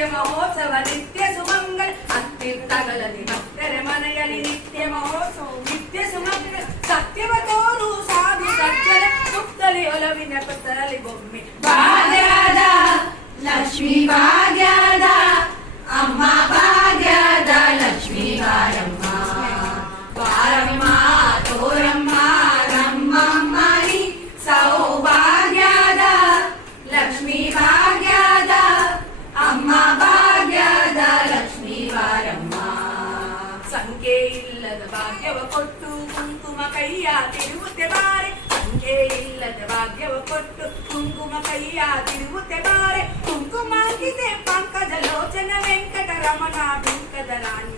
ನಿತ್ಯ ಮಹೋತ್ಸವ ನಿತ್ಯ ಸುಮಂಗಳ ಅತ್ತಿತ್ತಗಲದಿ ಭಕ್ತರ ಮನೆಯಲ್ಲಿ ನಿತ್ಯ ಮಹೋತ್ಸವ ನಿತ್ಯ ಸುಮಂಗಳ ಸತ್ಯವ ತೋರು ಸಾಧು ಸಜ್ಜನ ಸುತ್ತಲಿ ಒಲವಿನ ಪತ್ತರಲ್ಲಿ ಬೊಮ್ಮೆ ಭಾಗ್ಯದ ಲಕ್ಷ್ಮೀ ಭಾಗ್ಯದ ಅಮ್ಮ ಭಾಗ್ಯದ ಲಕ್ಷ್ಮೀ ಬಾರಮ್ಮ ಬಾರಮ್ಮ ತೋರಮ್ಮ ನಮ್ಮಮ್ಮ ನೀ ಸೌಭಾಗ್ಯದ ಲಕ್ಷ್ಮೀ ಭಾಗ್ಯದ ಅಮ್ಮ ಭಾಗ್ಯದ ಲಕ್ಷ್ಮೀ ಬಾರಮ್ಮ ಸಂಖ್ಯೆ ಇಲ್ಲದ ಭಾಗ್ಯವ ಕೊಟ್ಟು ಕುಂಕುಮ ಕೈಯ ತಿರುವುತ್ತೆ ಬಾರೆ ಸಂಖ್ಯೆ ಇಲ್ಲದ ಭಾಗ್ಯವ ಕೊಟ್ಟು ಕುಂಕುಮ ಕೈಯ ತಿರುವುತ್ತೆ ಬಾರೆ ಕುಂಕುಮಾಗಿದೆ ಪಂಕಜ ಲೋಚನ ವೆಂಕಟರಮಣ ಬಿಂಕದ ರಾಣಿ